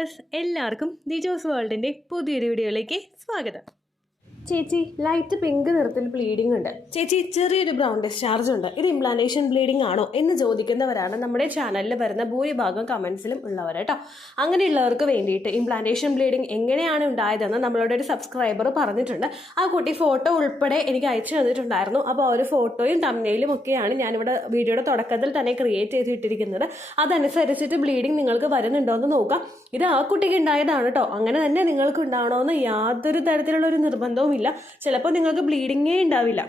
Viewers, എല്ലാവർക്കും ദിജോസ് വേൾഡിന്റെ പുതിയൊരു വീഡിയോയിലേക്ക് സ്വാഗതം. ചേച്ചി, ലൈറ്റ് പിങ്ക് നിറത്തിൽ ബ്ലീഡിംഗ് ഉണ്ട്. ചേച്ചി, ചെറിയൊരു ബ്രൗൺ ഡിസ്ചാർജ് ഉണ്ട്. ഇത് ഇംപ്ലാന്റേഷൻ ബ്ലീഡിംഗ് ആണോ എന്ന് ചോദിക്കുന്നവരാണ് നമ്മുടെ ചാനലിൽ വരുന്ന ഭൂരിഭാഗം കമന്റ്സിലും ഉള്ളവർ കേട്ടോ. അങ്ങനെയുള്ളവർക്ക് വേണ്ടിയിട്ട് ഇംപ്ലാന്റേഷൻ ബ്ലീഡിംഗ് എങ്ങനെയാണ് ഉണ്ടായതെന്ന് നമ്മളോട് ഒരു സബ്സ്ക്രൈബർ പറഞ്ഞിട്ടുണ്ട്. ആ കുട്ടി ഫോട്ടോ ഉൾപ്പെടെ എനിക്ക് അയച്ചു തന്നിട്ടുണ്ടായിരുന്നു. അപ്പോൾ ആ ഒരു ഫോട്ടോയും തംബ്നെയിലും ഒക്കെയാണ് ഞാനിവിടെ വീഡിയോയുടെ തുടക്കത്തിൽ തന്നെ ക്രിയേറ്റ് ചെയ്തിട്ടിരിക്കുന്നത്. അതനുസരിച്ചിട്ട് ബ്ലീഡിംഗ് നിങ്ങൾക്ക് വരുന്നുണ്ടോ എന്ന് നോക്കാം. ഇത് ആ കുട്ടിക്ക് ഉണ്ടായതാണ് കേട്ടോ. അങ്ങനെ തന്നെ നിങ്ങൾക്ക് ഉണ്ടാവണമെന്ന് യാതൊരു തരത്തിലുള്ള ഒരു നിർബന്ധവും ഇല്ല. ചിലപ്പോൾ നിങ്ങൾക്ക് ബ്ലീഡിങ്ങേ ഉണ്ടാവില്ല.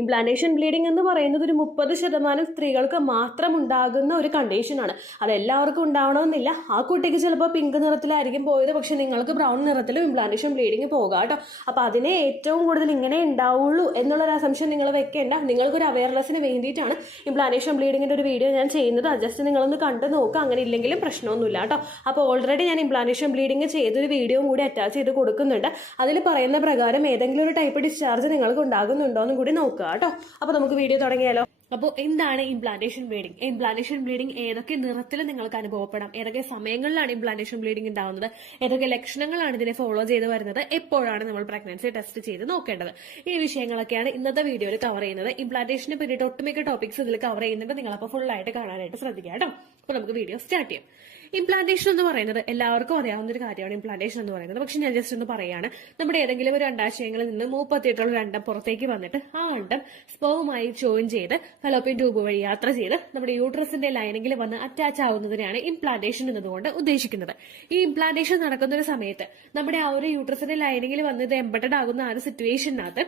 ഇംപ്ലാന്റേഷൻ ബ്ലീഡിംഗ് എന്ന് പറയുന്നത് ഒരു 30% സ്ത്രീകൾക്ക് മാത്രം ഉണ്ടാകുന്ന ഒരു കണ്ടീഷനാണ്. അതെല്ലാവർക്കും ഉണ്ടാവണമെന്നില്ല. ആ കുട്ടിക്ക് ചിലപ്പോൾ പിങ്ക് നിറത്തിലായിരിക്കും പോയത്, പക്ഷെ നിങ്ങൾക്ക് ബ്രൗൺ നിറത്തിലും ഇംപ്ലാന്റേഷൻ ബ്ലീഡിംഗ് പോകാം കേട്ടോ. അപ്പോൾ അതിനെ ഏറ്റവും കൂടുതൽ ഇങ്ങനെ ഉണ്ടാവുള്ളൂ എന്നുള്ളൊരു അസംഷൻ നിങ്ങൾ വെക്കേണ്ട. നിങ്ങൾക്കൊരു അവയർനെസ്സിന് വേണ്ടിയിട്ടാണ് ഇംപ്ലാന്റേഷൻ ബ്ലീഡിങ്ങിൻ്റെ ഒരു വീഡിയോ ഞാൻ ചെയ്യുന്നത്. ജസ്റ്റ് നിങ്ങളൊന്ന് കണ്ടു നോക്കുക. അങ്ങനെ ഇല്ലെങ്കിലും പ്രശ്നമൊന്നുമില്ല കേട്ടോ. അപ്പോൾ ഓൾറെഡി ഞാൻ ഇംപ്ലാന്റേഷൻ ബ്ലീഡിങ് ചെയ്തൊരു വീഡിയോ കൂടി അറ്റാച്ച് ചെയ്ത് കൊടുക്കുന്നുണ്ട്. അതിൽ പറയുന്ന പ്രകാരം ഏതെങ്കിലും ഒരു ടൈപ്പ് ഡിസ്ചാർജ് നിങ്ങൾക്ക് ഉണ്ടാകുന്നുണ്ടോ എന്നും കൂടി നോക്കുക കേട്ടോ. അപ്പൊ നമുക്ക് വീഡിയോ തുടങ്ങിയാലോ. അപ്പോൾ എന്താണ് ഇംപ്ലാന്റേഷൻ ബ്ലീഡിംഗ്? ഇംപ്ലാന്റേഷൻ ബ്ലീഡിംഗ് ഏതൊക്കെ നിറത്തിൽ നിങ്ങൾക്ക് അനുഭവപ്പെടാം, ഏതൊക്കെ സമയങ്ങളിലാണ് ഇംപ്ലാന്റേഷൻ ബ്ലീഡിംഗ് ഉണ്ടാവുന്നത്, ഏതൊക്കെ ലക്ഷണങ്ങളാണ് ഇതിനെ ഫോളോ ചെയ്ത് വരുന്നത്, എപ്പോഴാണ് നമ്മൾ പ്രഗ്നൻസി ടെസ്റ്റ് ചെയ്ത് നോക്കേണ്ടത്, ഈ വിഷയങ്ങളൊക്കെയാണ് ഇന്നത്തെ വീഡിയോയിൽ കവർ ചെയ്യുന്നത്. ഇംപ്ലാന്റേഷനെ പറ്റിയിട്ട് ഒട്ടുമിക്ക ടോപ്പിക്സ് ഇതിൽ കവർ ചെയ്യുന്നുണ്ട്. നിങ്ങളപ്പോൾ ഫുൾ ആയിട്ട് കാണാനായിട്ട് ശ്രദ്ധിക്കുക കേട്ടോ. അപ്പോൾ നമുക്ക് വീഡിയോ സ്റ്റാർട്ട് ചെയ്യാം. ഇംപ്ലാന്റേഷൻ എന്ന് പറയുന്നത് എല്ലാവർക്കും അറിയാവുന്ന ഒരു കാര്യമാണ്. ഇംപ്ലാന്റേഷൻ എന്ന് പറയുന്നത് പക്ഷെ ഞാൻ ജസ്റ്റ് ഒന്ന് പറയാണ്. നമ്മുടെ ഏതെങ്കിലും ഒരു അണ്ടാശയങ്ങളിൽ നിന്ന് 38 ഒരു അണ്ടം പുറത്തേക്ക് വന്നിട്ട് ആ അണ്ടം സ്പേമുമായി ജോയിൻ ചെയ്ത് ഫലോപ്പിയൻ ട്യൂബ് വഴി യാത്ര ചെയ്ത് നമ്മുടെ യൂട്രസിന്റെ ലൈനിങ്ങിൽ വന്ന് അറ്റാച്ച് ആവുന്നതിനെയാണ് ഇംപ്ലാന്റേഷൻ എന്നതുകൊണ്ട് ഉദ്ദേശിക്കുന്നത്. ഈ ഇംപ്ലാന്റേഷൻ നടക്കുന്ന ഒരു സമയത്ത് നമ്മുടെ ആ ഒരു യൂട്രസിന്റെ ലൈനിങ്ങിൽ വന്ന് ഇത് എംബഡഡ് ആകുന്ന ആ ഒരു സിറ്റുവേഷനകത്ത്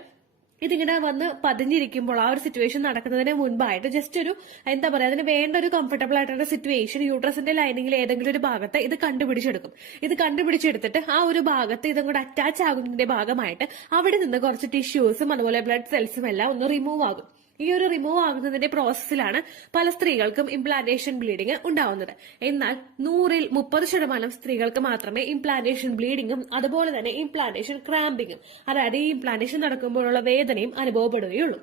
ഇതിങ്ങനെ വന്ന് പതിഞ്ഞിരിക്കുമ്പോൾ ആ ഒരു സിറ്റുവേഷൻ നടക്കുന്നതിന് മുൻപായിട്ട് ജസ്റ്റ് ഒരു എന്താ പറയാ, അതിന് വേണ്ട ഒരു കംഫർട്ടബിൾ ആയിട്ടുള്ള സിറ്റുവേഷൻ യൂട്രസിന്റെ ലൈനിങ്ങിൽ ഏതെങ്കിലും ഒരു ഭാഗത്ത് ഇത് കണ്ടുപിടിച്ചെടുക്കും. ഇത് കണ്ടുപിടിച്ചെടുത്തിട്ട് ആ ഒരു ഭാഗത്ത് ഇതും കൂടെ അറ്റാച്ച് ആകുന്നതിന്റെ ഭാഗമായിട്ട് അവിടെ നിന്ന് കുറച്ച് ടിഷ്യൂസും അതുപോലെ ബ്ലഡ് സെൽസും എല്ലാം ഒന്ന് റിമൂവ് ആകും. ഈ ഒരു റിമൂവ് ആകുന്നതിന്റെ പ്രോസസ്സിലാണ് പല സ്ത്രീകൾക്കും ഇംപ്ലാന്റേഷൻ ബ്ലീഡിംഗ് ഉണ്ടാവുന്നത്. എന്നാൽ 100-ൽ 30% സ്ത്രീകൾക്ക് മാത്രമേ ഇംപ്ലാന്റേഷൻ ബ്ലീഡിംഗും അതുപോലെ തന്നെ ഇംപ്ലാന്റേഷൻ ക്രാമ്പിങ്ങും, അതായത് ഈ ഇംപ്ലാന്റേഷൻ നടക്കുമ്പോഴുള്ള വേദനയും അനുഭവപ്പെടുകയുള്ളൂ.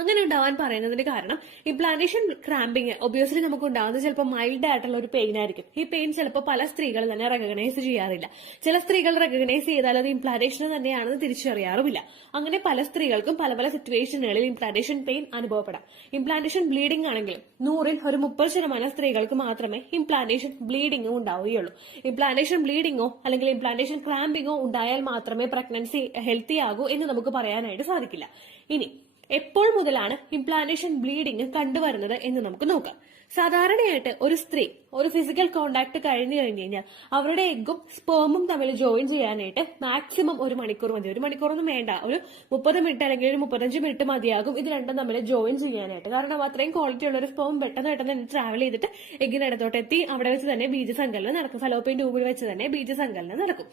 അങ്ങനെ ഉണ്ടാവാൻ പറയുന്നതിന് കാരണം ഇംപ്ലാന്റേഷൻ ക്രാമ്പിങ് ഒബ്വിയസ്ലി നമുക്ക് ഉണ്ടാകുന്നത് ചിലപ്പോൾ മൈൽഡ് ആയിട്ടുള്ള ഒരു പെയിൻ ആയിരിക്കും. ഈ പെയിൻ ചിലപ്പോൾ പല സ്ത്രീകൾ തന്നെ റെക്കഗ്നൈസ് ചെയ്യാറില്ല. ചില സ്ത്രീകൾ റെക്കഗ്നൈസ് ചെയ്താൽ അത് ഇംപ്ലാന്റേഷൻ തന്നെയാണെന്ന് തിരിച്ചറിയാറുമില്ല. അങ്ങനെ പല സ്ത്രീകൾക്കും പല പല സിറ്റുവേഷനുകളിൽ ഇംപ്ലാന്റേഷൻ പെയിൻ അനുഭവപ്പെടാം. ഇംപ്ലാന്റേഷൻ ബ്ലീഡിംഗ് ആണെങ്കിൽ 100-ൽ ഒരു 30% സ്ത്രീകൾക്ക് മാത്രമേ ഇംപ്ലാന്റേഷൻ ബ്ലീഡിംഗും ഉണ്ടാവുകയുള്ളൂ. ഇംപ്ലാന്റേഷൻ ബ്ലീഡിംഗോ അല്ലെങ്കിൽ ഇംപ്ലാന്റേഷൻ ക്രാമ്പിങ്ങോ ഉണ്ടായാൽ മാത്രമേ പ്രഗ്നൻസി ഹെൽത്തി ആകൂ എന്ന് നമുക്ക് പറയാനായിട്ട് സാധിക്കില്ല. ഇനി എപ്പോൾ മുതലാണ് ഇംപ്ലാന്റേഷൻ ബ്ലീഡിംഗ് കണ്ടുവരുന്നത് എന്ന് നമുക്ക് നോക്കാം. സാധാരണയായിട്ട് ഒരു സ്ത്രീ ഒരു ഫിസിക്കൽ കോണ്ടാക്ട് കഴിഞ്ഞു കഴിഞ്ഞാൽ അവരുടെ എഗ്ഗും സ്പേമും തമ്മിൽ ജോയിൻ ചെയ്യാനായിട്ട് മാക്സിമം 1 മണിക്കൂർ മതി. 1 മണിക്കൂറൊന്നും വേണ്ട, ഒരു 30 മിനിറ്റ് അല്ലെങ്കിൽ ഒരു 35 മിനിറ്റ് മതിയാകും ഇത് രണ്ടും തമ്മിൽ ജോയിൻ ചെയ്യാനായിട്ട്. കാരണം അത്രയും ക്വാളിറ്റി ഉള്ള ഒരു സ്പേം പെട്ടെന്ന് തന്നെ ട്രാവൽ ചെയ്തിട്ട് എഗ്ഗിനടുത്തോട്ട് എത്തി അവിടെ വെച്ച് തന്നെ ബീജസങ്കലനം നടക്കും. ഫലോപ്പിയൻ ട്യൂബിൽ വെച്ച് തന്നെ ബീജസങ്കലനം നടക്കും.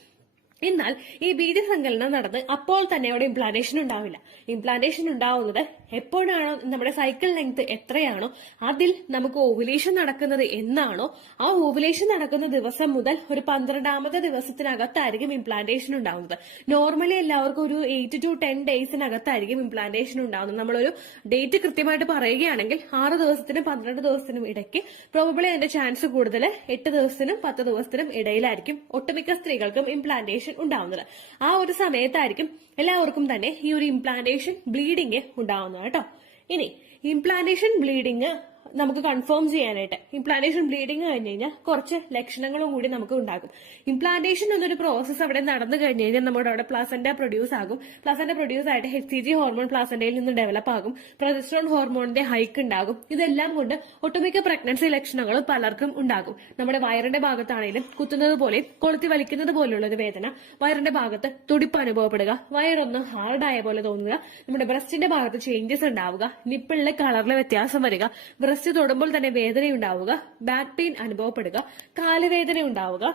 എന്നാൽ ഈ ബീജസങ്കലനം നടന്ന് അപ്പോൾ തന്നെ അവിടെ ഇംപ്ലാന്റേഷൻ ഉണ്ടാവില്ല. ഇംപ്ലാന്റേഷൻ ഉണ്ടാവുന്നത് എപ്പോഴാണോ നമ്മുടെ സൈക്കിൾ ലെങ്ത് എത്രയാണോ അതിൽ നമുക്ക് ഓവുലേഷൻ നടക്കുന്നത് എന്നാണോ ആ ഓവുലേഷൻ നടക്കുന്ന ദിവസം മുതൽ ഒരു 12ാമത്തെ ദിവസത്തിനകത്തായിരിക്കും ഇംപ്ലാന്റേഷൻ ഉണ്ടാവുന്നത്. നോർമലി എല്ലാവർക്കും ഒരു 8 to 10 ഡേയ്സിനകത്തായിരിക്കും ഇംപ്ലാന്റേഷൻ ഉണ്ടാവുന്നത്. നമ്മളൊരു ഡേറ്റ് കൃത്യമായിട്ട് പറയുകയാണെങ്കിൽ 6 ദിവസത്തിനും 12 ദിവസത്തിനും ഇടയ്ക്ക് പ്രോബബ്ലി അതിന്റെ ചാൻസ് കൂടുതൽ 8 ദിവസത്തിനും 10 ദിവസത്തിനും ഇടയിലായിരിക്കും ഒട്ടുമിക്ക സ്ത്രീകൾക്കും ഇംപ്ലാന്റേഷൻ ഉണ്ടാവുന്നത്. ആ ഒരു സമയത്തായിരിക്കും എല്ലാവർക്കും തന്നെ ഈ ഒരു ഇംപ്ലാന്റേഷൻ ബ്ലീഡിങ് ഉണ്ടാവുന്നത് കേട്ടോ. ഇനി ഇംപ്ലാന്റേഷൻ ബ്ലീഡിങ് നമുക്ക് കൺഫേം ചെയ്യാനായിട്ട് ഇംപ്ലാന്റേഷൻ ബ്ലീഡിങ് കഴിഞ്ഞ് കഴിഞ്ഞാൽ കുറച്ച് ലക്ഷണങ്ങളും കൂടി നമുക്ക് ഉണ്ടാകും. ഇംപ്ലാന്റേഷൻ എന്നൊരു പ്രോസസ്സ് അവിടെ നടന്നു കഴിഞ്ഞ് കഴിഞ്ഞാൽ നമ്മുടെ അവിടെ പ്ലാസന്റ പ്രൊഡ്യൂസ് ആകും. പ്ലാസന്റ പ്രൊഡ്യൂസ് ആയിട്ട് HCG ഹോർമോൺ പ്ലാസന്റയിൽ നിന്ന് ഡെവലപ്പ് ആകും. പ്രൊജസ്ട്രോൺ ഹോർമോണിന്റെ ഹൈക്ക് ഉണ്ടാകും. ഇതെല്ലാം കൊണ്ട് ഒട്ടുമിക്ക പ്രഗ്നൻസി ലക്ഷണങ്ങളും പലർക്കും ഉണ്ടാകും. നമ്മുടെ വയറിന്റെ ഭാഗത്താണെങ്കിലും കുത്തുന്നത് പോലെയും കൊളുത്തി വലിക്കുന്നത് പോലെയുള്ള ഒരു വേദന, വയറിന്റെ ഭാഗത്ത് തുടിപ്പ് അനുഭവപ്പെടുക, വയറൊന്ന് ഹാർഡായ പോലെ തോന്നുക, നമ്മുടെ ബ്രസ്റ്റിന്റെ ഭാഗത്ത് ചേഞ്ചസ് ഉണ്ടാവുക, നിപ്പിളിലെ കളറിലെ വ്യത്യാസം വരിക, ബ്രസ്റ്റ് തൊടുമ്പോൾ തന്നെ വേദനയുണ്ടാവുക, ബാക്ക് പെയിൻ അനുഭവപ്പെടുക, കാലുവേദന ഉണ്ടാവുക,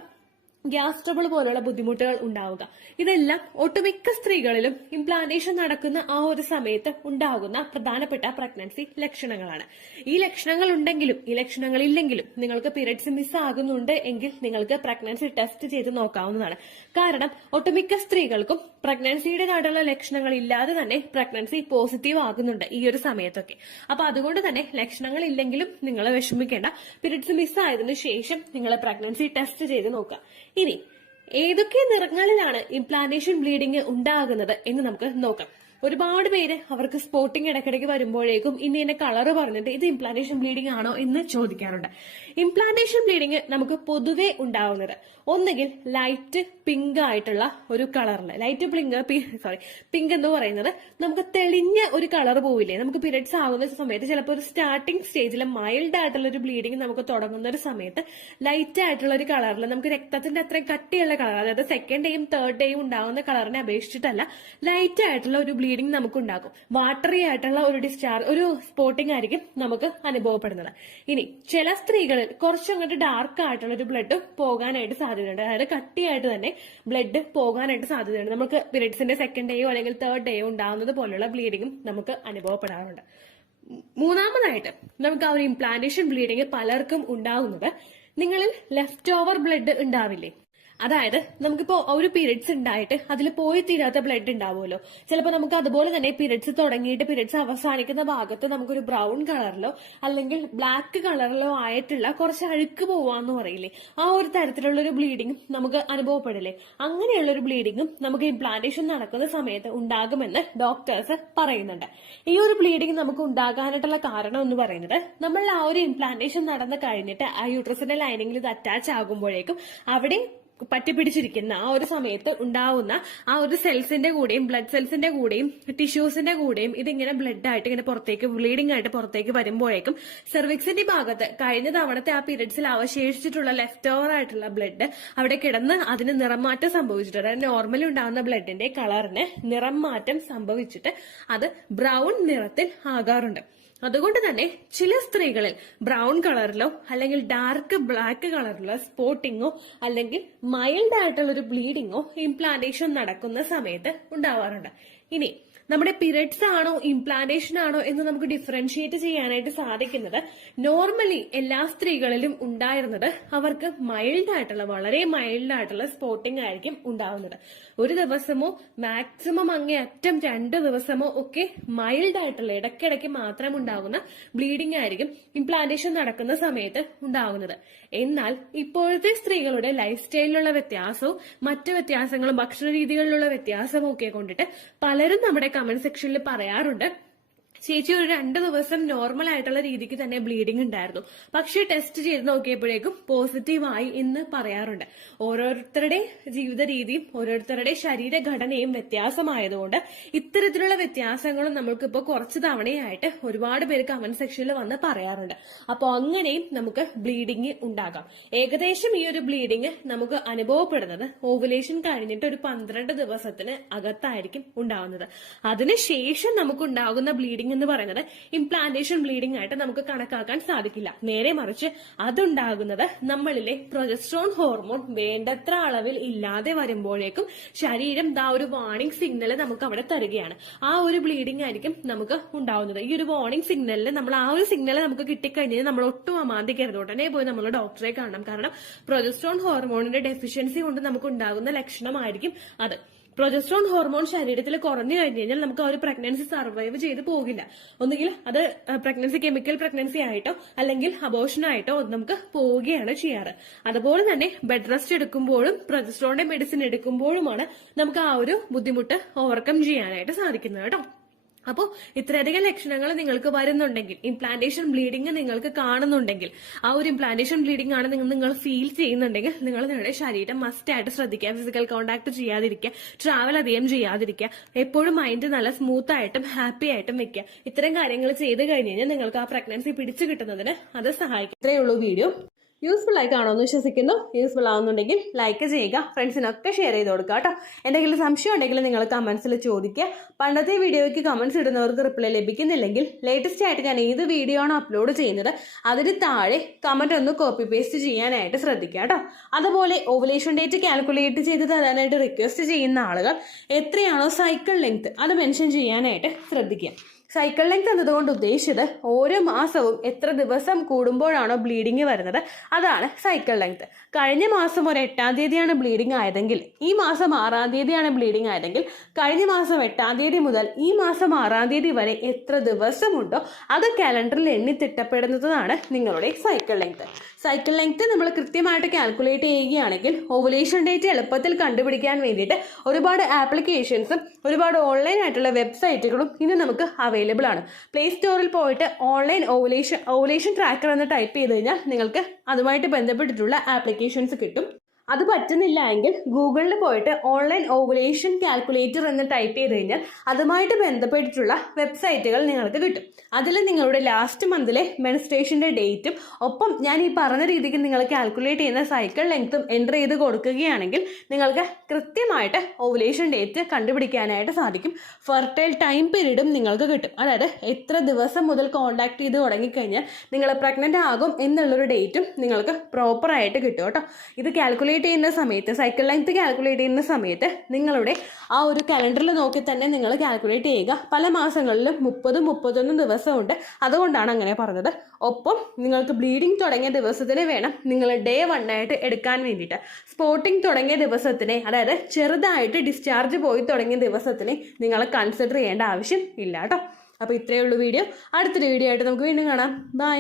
ഗ്യാസ് ട്രബിൾ പോലുള്ള ബുദ്ധിമുട്ടുകൾ ഉണ്ടാവുക. ഇതെല്ലാം ഒട്ടുമിക്ക സ്ത്രീകളിലും ഇംപ്ലാന്റേഷൻ നടക്കുന്ന ആ ഒരു സമയത്ത് ഉണ്ടാകുന്ന പ്രധാനപ്പെട്ട പ്രഗ്നൻസി ലക്ഷണങ്ങളാണ്. ഈ ലക്ഷണങ്ങൾ ഉണ്ടെങ്കിലും ഈ ലക്ഷണങ്ങൾ ഇല്ലെങ്കിലും നിങ്ങൾക്ക് പീരിയഡ്സ് മിസ് ആകുന്നുണ്ട് എങ്കിൽ നിങ്ങൾക്ക് പ്രഗ്നൻസി ടെസ്റ്റ് ചെയ്ത് നോക്കാവുന്നതാണ്. കാരണം ഒട്ടുമിക്ക സ്ത്രീകൾക്കും പ്രഗ്നൻസിയുടേതായിട്ടുള്ള ലക്ഷണങ്ങൾ ഇല്ലാതെ തന്നെ പ്രഗ്നൻസി പോസിറ്റീവ് ആകുന്നുണ്ട് ഈ ഒരു സമയത്തൊക്കെ. അപ്പൊ അതുകൊണ്ട് തന്നെ ലക്ഷണങ്ങൾ ഇല്ലെങ്കിലും നിങ്ങൾ വിഷമിക്കേണ്ട. പീരിയഡ്സ് മിസ് ആയതിനു ശേഷം നിങ്ങൾ പ്രഗ്നൻസി ടെസ്റ്റ് ചെയ്ത് നോക്കുക. ഇനി ഏതൊക്കെ നിറങ്ങളിലാണ് ഇംപ്ലാന്റേഷൻ ബ്ലീഡിങ് ഉണ്ടാകുന്നത് എന്ന് നമുക്ക് നോക്കാം. ഒരുപാട് പേര് അവർക്ക് സ്പോട്ടിങ് ഇടയ്ക്കിടയ്ക്ക് വരുമ്പോഴേക്കും ഇന്ന കളറ് പറഞ്ഞിട്ട് ഇത് ഇംപ്ലാന്റേഷൻ ബ്ലീഡിംഗ് ആണോ എന്ന് ചോദിക്കാറുണ്ട്. ഇംപ്ലാന്റേഷൻ ബ്ലീഡിംഗ് നമുക്ക് പൊതുവെ ഉണ്ടാവുന്നത് ഒന്നുകിൽ ലൈറ്റ് പിങ്ക് ആയിട്ടുള്ള ഒരു കളറിൽ, ലൈറ്റ് പിങ്ക് എന്ന് പറയുന്നത് നമുക്ക് തെളിഞ്ഞ ഒരു കളർ പോവില്ലേ, നമുക്ക് പീരിയഡ്സ് ആകുന്ന സമയത്ത് ചിലപ്പോൾ ഒരു സ്റ്റാർട്ടിംഗ് സ്റ്റേജിൽ മൈൽഡ് ആയിട്ടുള്ള ഒരു ബ്ലീഡിംഗ് നമുക്ക് തുടങ്ങുന്ന ഒരു സമയത്ത് ലൈറ്റ് ആയിട്ടുള്ള ഒരു കളറിൽ നമുക്ക് രക്തത്തിന്റെ അത്രയും കട്ടിയുള്ള കളർ, അതായത് സെക്കൻഡ് ഡേയും തേർഡ് ഡേയും ഉണ്ടാകുന്ന കളറിനെ അപേക്ഷിച്ചിട്ടല്ല ലൈറ്റ് ആയിട്ടുള്ള ഒരു ബ്ലീഡിംഗ് നമുക്ക് ഉണ്ടാകും. വാട്ടറി ആയിട്ടുള്ള ഒരു ഒരു സ്പോട്ടിംഗ് ആയിരിക്കും നമുക്ക് അനുഭവപ്പെടുന്നത്. ഇനി ചില സ്ത്രീകളിൽ കുറച്ചങ്ങോട്ട് ഡാർക്ക് ആയിട്ടുള്ള ഒരു ബ്ലഡ് പോകാനായിട്ട് സാധ്യതയുണ്ട്, അതായത് കട്ടിയായിട്ട് തന്നെ ബ്ലഡ് പോകാനായിട്ട് സാധ്യതയുണ്ട്. നമുക്ക് പീരിയഡ്സിന്റെ സെക്കൻഡ് ഡേയോ അല്ലെങ്കിൽ തേർഡ് ഡേയോ ഉണ്ടാകുന്നത് പോലുള്ള ബ്ലീഡിംഗും നമുക്ക് അനുഭവപ്പെടാറുണ്ട്. മൂന്നാമതായിട്ട് നമുക്ക് ആ ഒരു ഇംപ്ലാന്റേഷൻ ബ്ലീഡിംഗ് പലർക്കും ഉണ്ടാകുന്നത് നിങ്ങളിൽ ലെഫ്റ്റ് ഓവർ ബ്ലഡ് ഉണ്ടാവില്ലേ, അതായത് നമുക്കിപ്പോ ഒരു പീരിയഡ്സ് ഉണ്ടായിട്ട് അതിൽ പോയി തീരാത്ത ബ്ലഡ് ഉണ്ടാവുമല്ലോ. ചിലപ്പോൾ നമുക്ക് അതുപോലെ തന്നെ പീരിയഡ്സ് തുടങ്ങിയിട്ട് പീരിയഡ്സ് അവസാനിക്കുന്ന ഭാഗത്ത് നമുക്കൊരു ബ്രൗൺ കളറിലോ അല്ലെങ്കിൽ ബ്ലാക്ക് കളറിലോ ആയിട്ടുള്ള കുറച്ച് അഴുക്ക് പോവാന്ന് പറയില്ലേ, ആ ഒരു തരത്തിലുള്ള ഒരു ബ്ലീഡിങ്ങും നമുക്ക് അനുഭവപ്പെടില്ലേ. അങ്ങനെയുള്ള ഒരു ബ്ലീഡിങ്ങും നമുക്ക് ഇംപ്ലാന്റേഷൻ നടക്കുന്ന സമയത്ത് ഉണ്ടാകുമെന്ന് ഡോക്ടേഴ്സ് പറയുന്നുണ്ട്. ഈ ഒരു ബ്ലീഡിംഗ് നമുക്ക് ഉണ്ടാകാനായിട്ടുള്ള കാരണം എന്ന് പറയുന്നത് നമ്മൾ ആ ഒരു ഇംപ്ലാന്റേഷൻ നടന്നു കഴിഞ്ഞിട്ട് ആ യൂട്രസിന്റെ ലൈനിങ്ങിൽ ഇത് അറ്റാച്ച് ആകുമ്പോഴേക്കും അവിടെ പറ്റിപ്പിടിച്ചിരിക്കുന്ന ആ ഒരു സമയത്ത് ഉണ്ടാവുന്ന ആ ഒരു സെൽസിന്റെ കൂടെയും ബ്ലഡ് സെൽസിന്റെ കൂടെയും ടിഷ്യൂസിന്റെ കൂടെയും ഇതിങ്ങനെ ബ്ലഡ് ആയിട്ട് ഇങ്ങനെ പുറത്തേക്ക് ബ്ലീഡിംഗ് ആയിട്ട് പുറത്തേക്ക് വരുമ്പോഴേക്കും സെർവിക്സിന്റെ ഭാഗത്ത് കഴിഞ്ഞ തവണത്തെ ആ പീരിയഡ്സിൽ അവശേഷിച്ചിട്ടുള്ള ലെഫ്റ്റ് ഓവർ ആയിട്ടുള്ള ബ്ലഡ് അവിടെ കിടന്ന് അതിന് നിറം മാറ്റം സംഭവിച്ചിട്ട്, അതായത് നോർമലി ഉണ്ടാകുന്ന ബ്ലഡിന്റെ കളറിന് നിറം മാറ്റം സംഭവിച്ചിട്ട് അത് ബ്രൗൺ നിറത്തിൽ ആകാറുണ്ട്. അതുകൊണ്ട് തന്നെ ചില സ്ത്രീകളിൽ ബ്രൗൺ കളറിലോ അല്ലെങ്കിൽ ഡാർക്ക് ബ്ലാക്ക് കളറിലോ സ്പോട്ടിങ്ങോ അല്ലെങ്കിൽ മൈൽഡ് ആയിട്ടുള്ള ഒരു ബ്ലീഡിങ്ങോ ഇംപ്ലാന്റേഷൻ നടക്കുന്ന സമയത്ത് ഉണ്ടാവാറുണ്ട്. ഇനി നമ്മുടെ പീരിയഡ്സ് ആണോ ഇംപ്ലാന്റേഷൻ ആണോ എന്ന് നമുക്ക് ഡിഫറൻഷിയേറ്റ് ചെയ്യാനായിട്ട് സാധിക്കുന്നത് നോർമലി എല്ലാ സ്ത്രീകളിലും ഉണ്ടായിരുന്നത് അവർക്ക് മൈൽഡ് ആയിട്ടുള്ള, വളരെ മൈൽഡ് ആയിട്ടുള്ള സ്പോട്ടിംഗ് ആയിരിക്കും ഉണ്ടാവുന്നത്. ഒരു ദിവസമോ മാക്സിമം അങ്ങേയറ്റം 2 ദിവസമോ ഒക്കെ മൈൽഡ് ആയിട്ടുള്ള ഇടയ്ക്കിടയ്ക്ക് മാത്രം ഉണ്ടാകുന്ന ബ്ലീഡിംഗ് ആയിരിക്കും ഇംപ്ലാന്റേഷൻ നടക്കുന്ന സമയത്ത് ഉണ്ടാകുന്നത്. എന്നാൽ ഇപ്പോഴത്തെ സ്ത്രീകളുടെ ലൈഫ് സ്റ്റൈലിലുള്ള വ്യത്യാസവും മറ്റു വ്യത്യാസങ്ങളും ഭക്ഷണ രീതികളിലുള്ള വ്യത്യാസവും ഒക്കെ കൊണ്ടിട്ട് പലരും നമ്മുടെ കമന്റ് സെക്ഷനിൽ പറയാറുണ്ട്, ചേച്ചി ഒരു 2 ദിവസം നോർമൽ ആയിട്ടുള്ള രീതിക്ക് തന്നെ ബ്ലീഡിംഗ് ഉണ്ടായിരുന്നു, പക്ഷെ ടെസ്റ്റ് ചെയ്ത് നോക്കിയപ്പോഴേക്കും പോസിറ്റീവായി എന്ന് പറയാറുണ്ട്. ഓരോരുത്തരുടെ ജീവിത രീതിയും ഓരോരുത്തരുടെ ശരീരഘടനയും വ്യത്യാസമായതുകൊണ്ട് ഇത്തരത്തിലുള്ള വ്യത്യാസങ്ങളും നമ്മൾക്കിപ്പോ കുറച്ച് തവണയായിട്ട് ഒരുപാട് പേര് കമന്റ് സെക്ഷനിൽ വന്ന് പറയാറുണ്ട്. അപ്പോൾ അങ്ങനെയും നമുക്ക് ബ്ലീഡിംഗ് ഉണ്ടാകാം. ഏകദേശം ഈ ഒരു ബ്ലീഡിംഗ് നമുക്ക് അനുഭവപ്പെടുന്നത് ഓവുലേഷൻ കഴിഞ്ഞിട്ട് ഒരു 12 ദിവസത്തിന് അകത്തായിരിക്കും ഉണ്ടാവുന്നത്. അതിനുശേഷം നമുക്കുണ്ടാകുന്ന ബ്ലീഡിംഗ് എന്ന് പറയുന്നത് ഇംപ്ലാന്റേഷൻ ബ്ലീഡിംഗ് ആയിട്ട് നമുക്ക് കണക്കാക്കാൻ സാധിക്കില്ല. നേരെ മറിച്ച് അതുണ്ടാകുന്നത് നമ്മളിലെ പ്രൊജസ്ട്രോൺ ഹോർമോൺ വേണ്ടത്ര അളവിൽ ഇല്ലാതെ വരുമ്പോഴേക്കും ശരീരം ഒരു വാർണിംഗ് സിഗ്നൽ നമുക്ക് അവിടെ തരികയാണ്. ആ ഒരു ബ്ലീഡിംഗ് ആയിരിക്കും നമുക്ക് ഉണ്ടാവുന്നത്. ഈ ഒരു വാർണിംഗ് സിഗ്നലിൽ നമ്മൾ ആ ഒരു സിഗ്നൽ നമുക്ക് കിട്ടിക്കഴിഞ്ഞാൽ നമ്മൾ ഒട്ടും അമാന്തിക്കരുത്, ഉടനെ പോയി നമ്മൾ ഡോക്ടറെ കാണണം. കാരണം പ്രൊജസ്ട്രോൺ ഹോർമോണിന്റെ ഡെഫിഷ്യൻസി കൊണ്ട് നമുക്ക് ഉണ്ടാകുന്ന ലക്ഷണമായിരിക്കും അത്. പ്രൊജസ്ട്രോൺ ഹോർമോൺ ശരീരത്തിൽ കുറഞ്ഞു കഴിഞ്ഞു കഴിഞ്ഞാൽ നമുക്ക് ആ ഒരു പ്രഗ്നൻസി സർവൈവ് ചെയ്ത് പോകില്ല. ഒന്നുകിൽ അത് പ്രഗ്നൻസി കെമിക്കൽ പ്രഗ്നൻസി ആയിട്ടോ അല്ലെങ്കിൽ അബോർഷനായിട്ടോ നമുക്ക് പോവുകയാണ് ചെയ്യാറ്. അതുപോലെ തന്നെ ബെഡ് റെസ്റ്റ് എടുക്കുമ്പോഴും പ്രൊജസ്ട്രോണിന്റെ മെഡിസിൻ എടുക്കുമ്പോഴുമാണ് നമുക്ക് ആ ഒരു ബുദ്ധിമുട്ട് ഓവർകം ചെയ്യാനായിട്ട് സാധിക്കുന്നത് കേട്ടോ. അപ്പോൾ ഇത്രയധികം ലക്ഷണങ്ങൾ നിങ്ങൾക്ക് വരുന്നുണ്ടെങ്കിൽ, ഇംപ്ലാന്റേഷൻ ബ്ലീഡിംഗ് നിങ്ങൾക്ക് കാണുന്നുണ്ടെങ്കിൽ, ആ ഒരു ഇംപ്ലാന്റേഷൻ ബ്ലീഡിംഗ് ആണ് നിങ്ങൾ ഫീൽ ചെയ്യുന്നുണ്ടെങ്കിൽ നിങ്ങൾ നിങ്ങളുടെ ശരീരം മസ്റ്റ് ആയിട്ട് ശ്രദ്ധിക്കുക. ഫിസിക്കൽ കോണ്ടാക്ട് ചെയ്യാതിരിക്കുക, ട്രാവൽ അധികം ചെയ്യാതിരിക്കുക, എപ്പോഴും മൈൻഡ് നല്ല സ്മൂത്ത് ആയിട്ടും ഹാപ്പി ആയിട്ടും വെക്കുക. ഇത്തരം കാര്യങ്ങൾ ചെയ്ത് കഴിഞ്ഞ് കഴിഞ്ഞാൽ നിങ്ങൾക്ക് ആ പ്രഗ്നൻസി പിടിച്ചു കിട്ടുന്നതിന് അത് സഹായിക്കും. ഇത്രയേ ഉള്ളൂ വീഡിയോ. യൂസ്ഫുൾ ആയി കാണുമെന്ന് വിശ്വസിക്കുന്നു. യൂസ്ഫുൾ ആവുന്നുണ്ടെങ്കിൽ ലൈക്ക് ചെയ്യുക, ഫ്രണ്ട്സിനൊക്കെ ഷെയർ ചെയ്ത് കൊടുക്കുക കേട്ടോ. എന്തെങ്കിലും സംശയം ഉണ്ടെങ്കിൽ നിങ്ങൾ കമന്റ്സിൽ ചോദിക്കുക. പണ്ടത്തെ വീഡിയോയ്ക്ക് കമന്റ്സ് ഇടുന്നവർക്ക് റിപ്ലൈ ലഭിക്കുന്നില്ലെങ്കിൽ ലേറ്റസ്റ്റ് ആയിട്ട് ഞാൻ ഏത് വീഡിയോ ആണ് അപ്ലോഡ് ചെയ്യുന്നത് അതിന് താഴെ കമന്റ് ഒന്ന് കോപ്പി പേസ്റ്റ് ചെയ്യാനായിട്ട് ശ്രദ്ധിക്കുക കേട്ടോ. അതുപോലെ ഓവുലേഷൻ ഡേറ്റ് കാൽക്കുലേറ്റ് ചെയ്ത് തരാനായിട്ട് റിക്വസ്റ്റ് ചെയ്യുന്ന ആളുകൾ എത്രയാണോ സൈക്കിൾ ലെങ്ത് അത് മെൻഷൻ ചെയ്യാനായിട്ട് ശ്രദ്ധിക്കുക. സൈക്കിൾ ലെങ്ത് എന്നതുകൊണ്ട് ഉദ്ദേശിച്ചത് ഓരോ മാസവും എത്ര ദിവസം കൂടുമ്പോഴാണോ ബ്ലീഡിങ് വരുന്നത് അതാണ് സൈക്കിൾ ലെങ്ത്. കഴിഞ്ഞ മാസം ഒരു 8-ാം തീയതിയാണ് ബ്ലീഡിങ് ആയതെങ്കിൽ ഈ മാസം 6-ാം തീയതിയാണ് ബ്ലീഡിങ് ആയതെങ്കിൽ കഴിഞ്ഞ മാസം 8-ാം തീയതി മുതൽ ഈ മാസം 6-ാം തീയതി വരെ എത്ര ദിവസമുണ്ടോ അത് കാലണ്ടറിൽ എണ്ണി തിട്ടപ്പെടുന്നതാണ് നിങ്ങളുടെ സൈക്കിൾ ലെങ്ത്. സൈക്കിൾ ലെങ്ത് നമ്മൾ കൃത്യമായിട്ട് കാൽക്കുലേറ്റ് ചെയ്യുകയാണെങ്കിൽ ഓവുലേഷൻ ഡേറ്റ് എളുപ്പത്തിൽ കണ്ടുപിടിക്കാൻ വേണ്ടിയിട്ട് ഒരുപാട് ആപ്ലിക്കേഷൻസും ഒരുപാട് ഓൺലൈൻ ആയിട്ടുള്ള വെബ്സൈറ്റുകളും ഇന്ന് നമുക്ക് അവൈലബിൾ ആണ്. പ്ലേ സ്റ്റോറിൽ പോയിട്ട് ഓൺലൈൻ ഓവുലേഷൻ ട്രാക്കർ എന്ന് ടൈപ്പ് ചെയ്ത് കഴിഞ്ഞാൽ നിങ്ങൾക്ക് അതുമായിട്ട് ബന്ധപ്പെട്ടിട്ടുള്ള ആപ്ലിക്കേഷൻസ് കിട്ടും. അത് പറ്റുന്നില്ല എങ്കിൽ ഗൂഗിളിൽ പോയിട്ട് ഓൺലൈൻ ഓവുലേഷൻ കാൽക്കുലേറ്റർ എന്ന് ടൈപ്പ് ചെയ്ത് കഴിഞ്ഞാൽ അതുമായിട്ട് ബന്ധപ്പെട്ടിട്ടുള്ള വെബ്സൈറ്റുകൾ നിങ്ങൾക്ക് കിട്ടും. അതിൽ നിങ്ങളുടെ ലാസ്റ്റ് മന്തിലെ മെൻസ്ട്രേഷൻ്റെ ഡേറ്റും ഒപ്പം ഞാൻ ഈ പറഞ്ഞ രീതിക്ക് നിങ്ങൾ കാൽക്കുലേറ്റ് ചെയ്യുന്ന സൈക്കിൾ ലെങ്ത്തും എൻ്റർ ചെയ്ത് കൊടുക്കുകയാണെങ്കിൽ നിങ്ങൾക്ക് കൃത്യമായിട്ട് ഓവുലേഷൻ ഡേറ്റ് കണ്ടുപിടിക്കാനായിട്ട് സാധിക്കും. ഫെർട്ടൈൽ ടൈം പീരീഡും നിങ്ങൾക്ക് കിട്ടും. അതായത് എത്ര ദിവസം മുതൽ കോൺടാക്ട് ചെയ്ത് തുടങ്ങിക്കഴിഞ്ഞാൽ നിങ്ങൾ പ്രഗ്നൻ്റ് ആകും എന്നുള്ളൊരു ഡേറ്റും നിങ്ങൾക്ക് പ്രോപ്പറായിട്ട് കിട്ടും കേട്ടോ. ഇത് കാൽക്കുലേറ്റ് ചെയ്യുന്ന സമയത്ത് സൈക്കിൾ ലെങ്ത് കാൽക്കുലേറ്റ് ചെയ്യുന്ന സമയത്ത് നിങ്ങളുടെ ആ ഒരു കലണ്ടറിൽ നോക്കി തന്നെ നിങ്ങൾ കാൽക്കുലേറ്റ് ചെയ്യുക. പല മാസങ്ങളിലും 30-31 ദിവസമുണ്ട്, അതുകൊണ്ടാണ് അങ്ങനെ പറഞ്ഞത്. ഒപ്പം നിങ്ങൾക്ക് ബ്ലീഡിങ് തുടങ്ങിയ ദിവസത്തിന് വേണം നിങ്ങൾ ഡേ 1 ആയിട്ട് എടുക്കാൻ വേണ്ടിയിട്ട്. സ്പോട്ടിങ് തുടങ്ങിയ ദിവസത്തിനെ, അതായത് ചെറുതായിട്ട് ഡിസ്ചാർജ് പോയി തുടങ്ങിയ ദിവസത്തിനെ നിങ്ങൾ കൺസിഡർ ചെയ്യേണ്ട ആവശ്യം ഇല്ല കേട്ടോ. അപ്പോൾ ഇത്രയേ ഉള്ളൂ വീഡിയോ. അടുത്തൊരു വീഡിയോ ആയിട്ട് നമുക്ക് വീണ്ടും കാണാം. ബൈ.